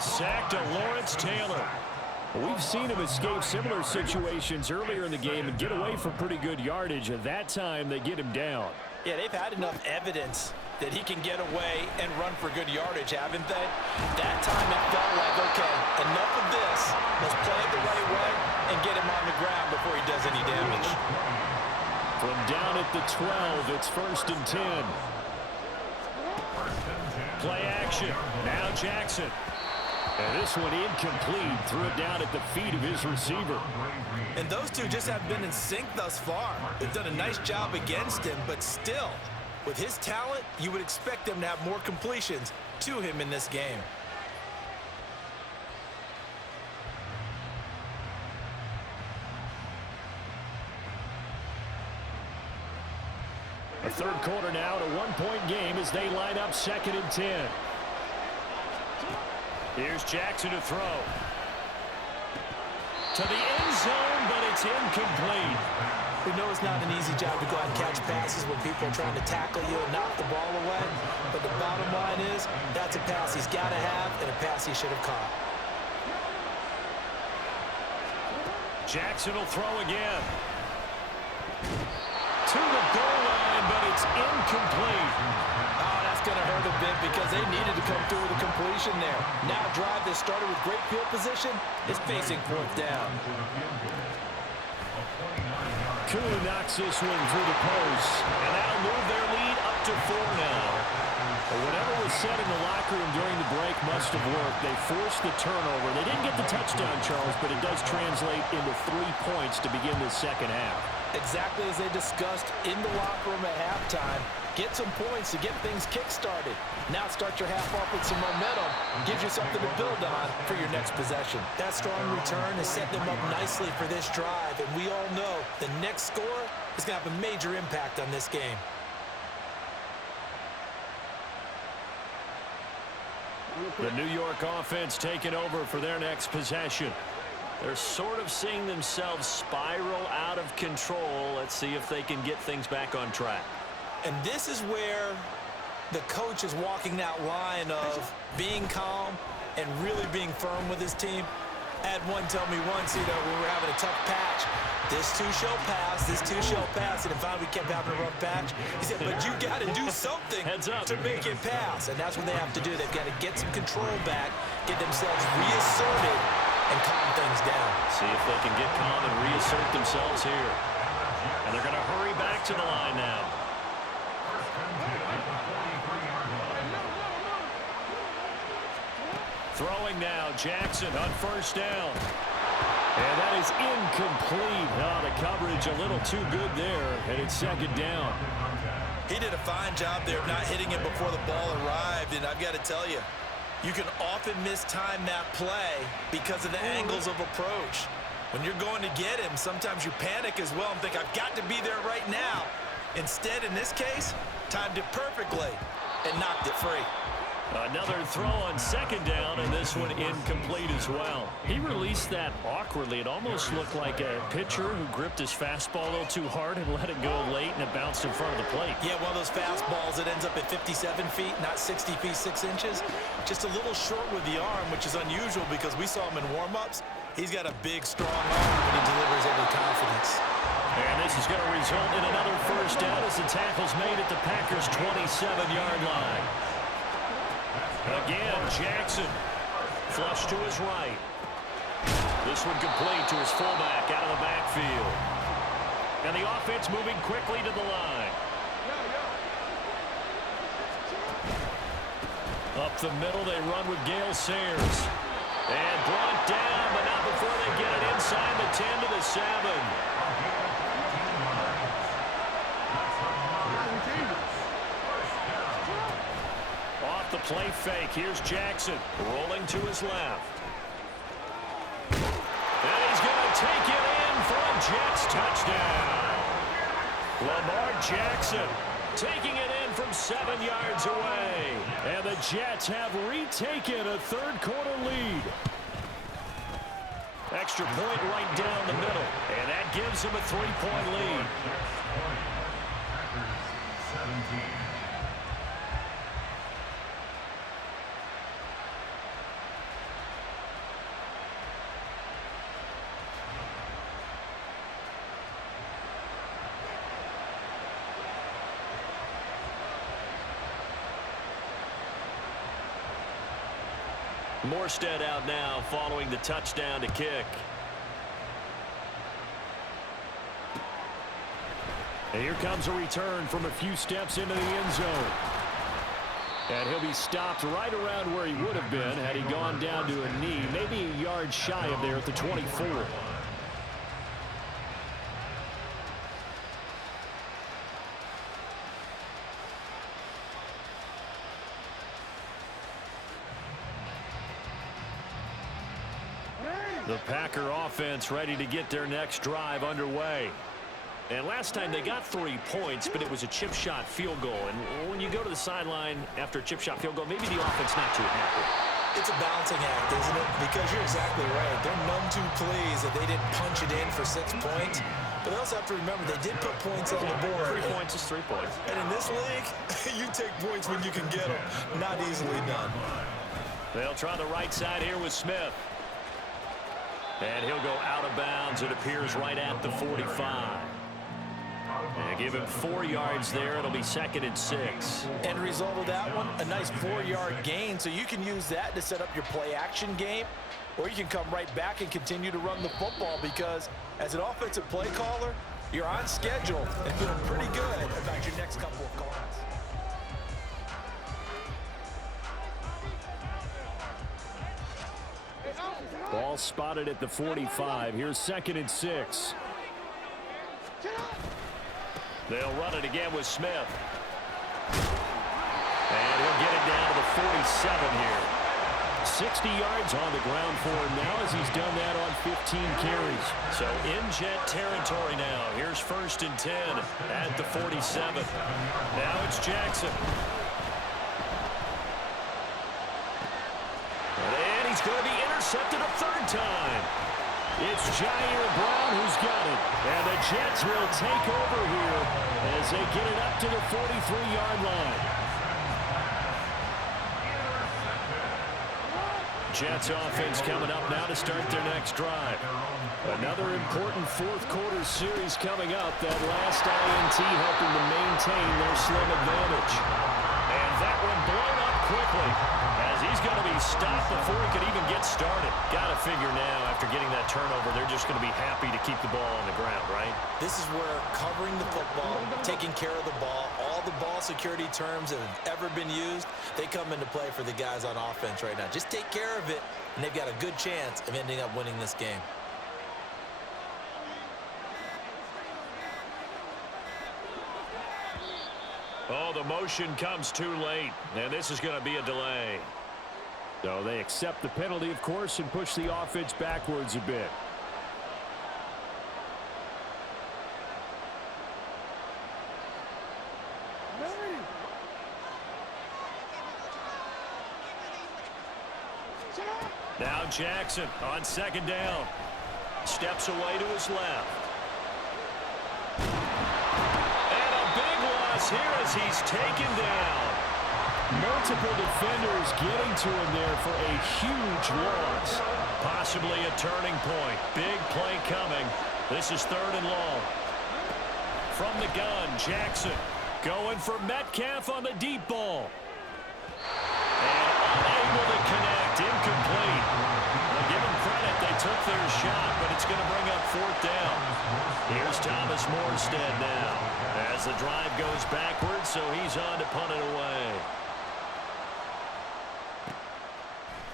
a sack to Lawrence Taylor. We've seen him escape similar situations earlier in the game and get away from pretty good yardage. At that time, they get him down. Yeah, they've had enough evidence that he can get away and run for good yardage, haven't they? That time it felt like, okay, enough of this. Let's play it the right way and get him on the ground before he does any damage. From down at the 12, it's 1st and 10. Play action. Now Jackson. And this one incomplete. Threw it down at the feet of his receiver. And those two just have been in sync thus far. They've done a nice job against him, but still, with his talent, you would expect them to have more completions to him in this game. A third quarter now, a one-point game as they line up 2nd and 10. Here's Jackson to throw. To the end zone, but it's incomplete. We know it's not an easy job to go out and catch passes when people are trying to tackle you and knock the ball away. But the bottom line is, that's a pass he's got to have and a pass he should have caught. Jackson will throw again. To the goal line, but it's incomplete. Oh, that's going to hurt a bit because they needed to come through with a completion there. Now a drive that started with great field position is facing 4th down. Koo knocks this one through the post, and that'll move their lead up to 4 now. Whatever was said in the locker room during the break must have worked. They forced the turnover. They didn't get the touchdown, Charles, but it does translate into 3 points to begin the second half. Exactly as they discussed in the locker room at halftime. Get some points to get things kick-started. Now start your half off with some momentum. Gives you something to build on for your next possession. That strong return has set them up nicely for this drive, and we all know the next score is going to have a major impact on this game. The New York offense taking over for their next possession. They're sort of seeing themselves spiral out of control. Let's see if they can get things back on track. And this is where the coach is walking that line of being calm and really being firm with his team. I had one tell me once, when we were having a tough patch, this too shall pass, this too shall pass, and finally we kept having a rough patch. He said, but you got to do something to make it pass, and that's what they have to do. They've got to get some control back, get themselves reasserted, and calm things down. See if they can get calm and reassert themselves here. And they're going to hurry back to the line now. Throwing now, Jackson on 1st down. And that is incomplete. Oh, the coverage a little too good there, and it's 2nd down. He did a fine job there of not hitting it before the ball arrived, and I've got to tell you, you can often mistime that play because of the angles of approach. When you're going to get him, sometimes you panic as well and think, I've got to be there right now. Instead, in this case, timed it perfectly and knocked it free. Another throw on 2nd down, and this one incomplete as well. He released that awkwardly. It almost looked like a pitcher who gripped his fastball a little too hard and let it go late, and it bounced in front of the plate. Yeah, one of those fastballs that ends up at 57 feet, not 60 feet, 6 inches. Just a little short with the arm, which is unusual because we saw him in warm-ups. He's got a big, strong arm, and he delivers it with confidence. And this is going to result in another 1st down as the tackle's made at the Packers' 27-yard line. Again, Jackson, flush to his right. This one complete to his fullback out of the backfield. And the offense moving quickly to the line. Up the middle, they run with Gale Sayers. And brought down, but not before they get it inside the 10 to the 7. Off the play fake, here's Jackson rolling to his left. And he's going to take it in for a Jets touchdown. Lamar Jackson taking it in from 7 yards away. And the Jets have retaken a third-quarter lead. Extra point right down the middle. And that gives them a 3-point lead. Morstead out now following the touchdown to kick. And here comes a return from a few steps into the end zone. And he'll be stopped right around where he would have been had he gone down to a knee, maybe a yard shy of there at the 24. The Packer offense ready to get their next drive underway. And last time they got 3 points, but it was a chip shot field goal. And when you go to the sideline after a chip shot field goal, maybe the offense not too happy. It's a balancing act, isn't it? Because you're exactly right. They're none too pleased that they didn't punch it in for 6 points. But they also have to remember they did put points on the board. 3 points is 3 points. And in this league, you take points when you can get them. Not easily done. They'll try the right side here with Smith. And he'll go out of bounds, it appears, right at the 45. And give him 4 yards there. It'll be 2nd and 6. End result of that one, a nice 4-yard gain. So you can use that to set up your play-action game, or you can come right back and continue to run the football because as an offensive play caller, you're on schedule and feeling pretty good about your next couple of calls. Ball spotted at the 45. Here's 2nd and 6. They'll run it again with Smith. And he'll get it down to the 47 here. 60 yards on the ground for him now as he's done that on 15 carries. So in jet territory now. Here's 1st and 10 at the 47. Now it's Jackson. And he's going to be intercepted a 3rd time. It's Jair Brown who's got it. And the Jets will take over here as they get it up to the 43-yard line. Jets offense coming up now to start their next drive. Another important 4th quarter series coming up. That last INT helping to maintain their slim advantage. And that one blown up quickly as he's going to be stopped before he could even get started. Got to figure now after getting that turnover, they're just going to be happy to keep the ball on the ground, right? This is where covering the football, taking care of the ball, all the ball security terms that have ever been used, they come into play for the guys on offense right now. Just take care of it, and they've got a good chance of ending up winning this game. Oh, the motion comes too late, and this is going to be a delay. So they accept the penalty, of course, and push the offense backwards a bit. Now Jackson on 2nd down. Steps away to his left. Here as he's taken down. Multiple defenders getting to him there for a huge loss. Possibly a turning point. Big play coming. This is 3rd and long. From the gun, Jackson going for Metcalf on the deep ball. And unable to connect. Incomplete. Well, give them credit. They took their shot, but it's going to bring up 4th down. Here's Thomas Morstead now as the drive goes backwards, so he's on to punt it away.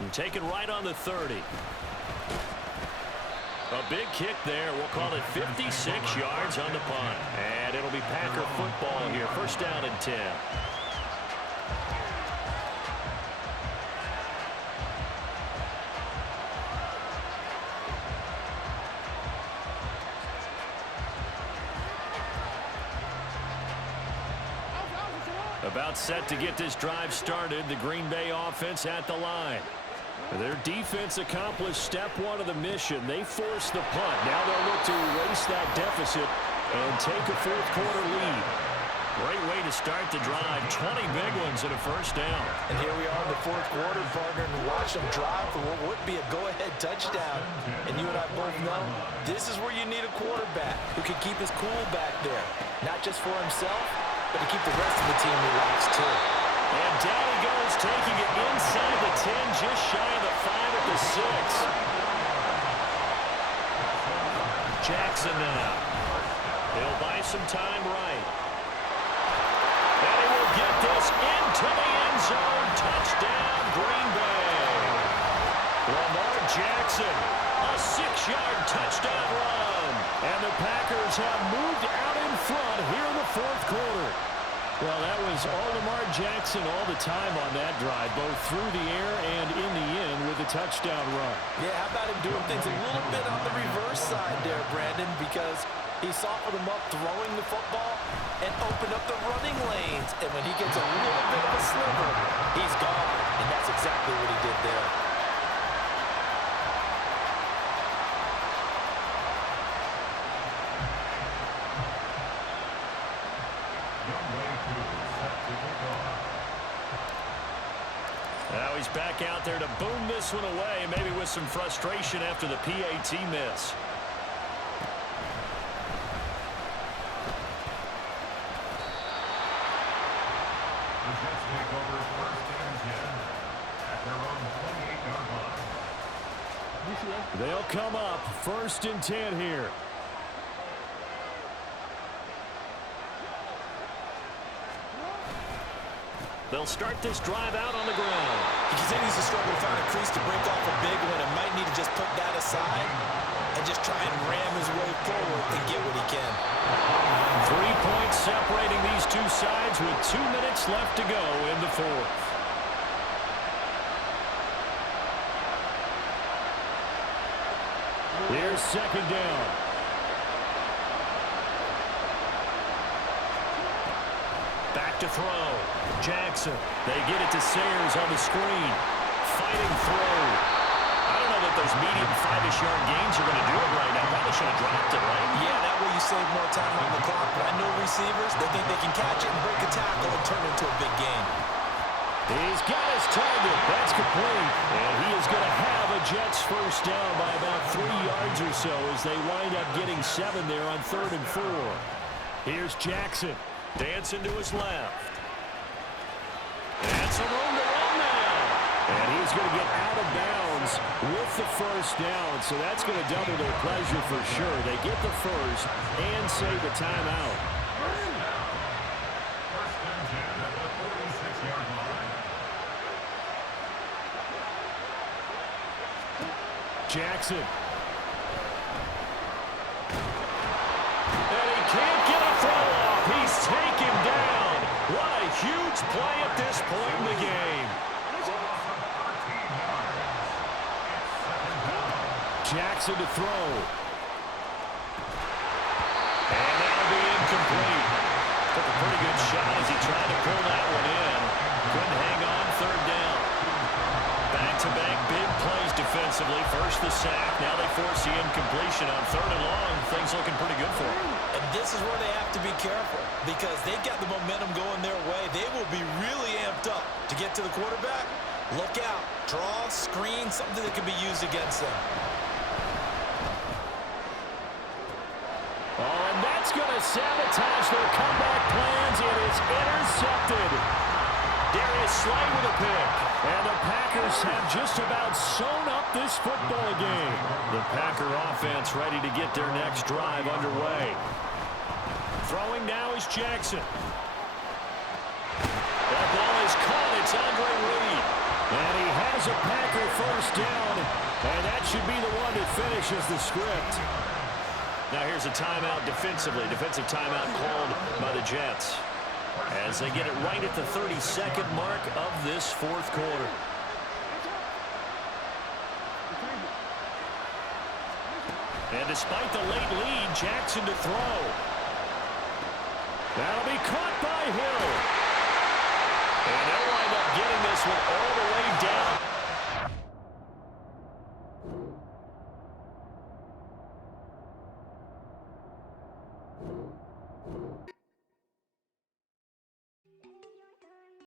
And taken right on the 30. A big kick there. We'll call it 56 yards on the punt. And it'll be Packer football here. 1st down and 10. About set to get this drive started. The Green Bay offense at the line. Their defense accomplished step 1 of the mission. They forced the punt. Now they'll look to erase that deficit and take a 4th quarter lead. Great way to start the drive. 20 big ones and a 1st down. And here we are in the 4th quarter, partner, and watch them drive for what would be a go-ahead touchdown. And you and I both know this is where you need a quarterback who can keep his cool back there. Not just for himself, but to keep the rest of the team relaxed too. And down he goes, taking it inside the 10, just shy of the Jackson now. He'll buy some time right. And he will get this into the end zone. Touchdown, Green Bay. Lamar Jackson, a 6-yard touchdown run. And the Packers have moved out in front here in the fourth quarter. Well, that was all Lamar Jackson all the time on that drive, both through the air and in the end with a touchdown run. Yeah, how about him doing things a little bit on the reverse side there, Brandon, because he softened him up throwing the football and opened up the running lanes. And when he gets a little bit of a sliver, he's gone. And that's exactly what he did there. Now he's back out there to boom this one away, maybe with some frustration after the PAT miss. They'll come up 1st and 10 here. They'll start this drive out on the ground. He continues to struggle to find a crease to break off a big one and might need to just put that aside and just try and ram his way forward and get what he can. 3 points separating these two sides with 2 minutes left to go in the fourth. Here's 2nd down. Back to throw. Jackson. They get it to Sayers on the screen. Fighting through. I don't know that those medium 5-ish yard gains are going to do it right now. Probably should have dropped it, right? Yeah, that way you save more time on the clock. But I know receivers, they think they can catch it and break a tackle and turn it into a big game. He's got his target. That's complete. And he is going to have a Jets first down by about 3 yards or so as they wind up getting 7 there on 3rd and 4. Here's Jackson. Dancing to his left. And some room to run now. And he's going to get out of bounds with the first down. So that's going to double their pleasure for sure. They get the first and save a timeout. Jackson. And he can't get a throw off. He's taken down. What a huge play at this point in the game. Jackson to throw. And that'll be incomplete. Took a pretty good shot as he tried to pull that one in. Couldn't hang on 3rd down. Back-to-back big plays defensively. First the sack. Now they force the incompletion on 3rd and long. Things looking pretty good for them. And this is where they have to be careful because they've got the momentum going their way. They will be really amped up to get to the quarterback. Look out. Draw, screen, something that can be used against them. Oh, and that's going to sabotage their comeback plans. It is intercepted. Darius Slay with a pick. And the Packers have just about sewn up this football game. The Packer offense ready to get their next drive underway. Throwing now is Jackson. That ball is caught. It's Andre Reed. And he has a Packer first down. And that should be the one that finishes the script. Now here's a timeout defensively. Defensive timeout called by the Jets as they get it right at the 32nd mark of this fourth quarter. And despite the late lead, Jackson to throw. That'll be caught by Hill. And they'll wind up getting this one all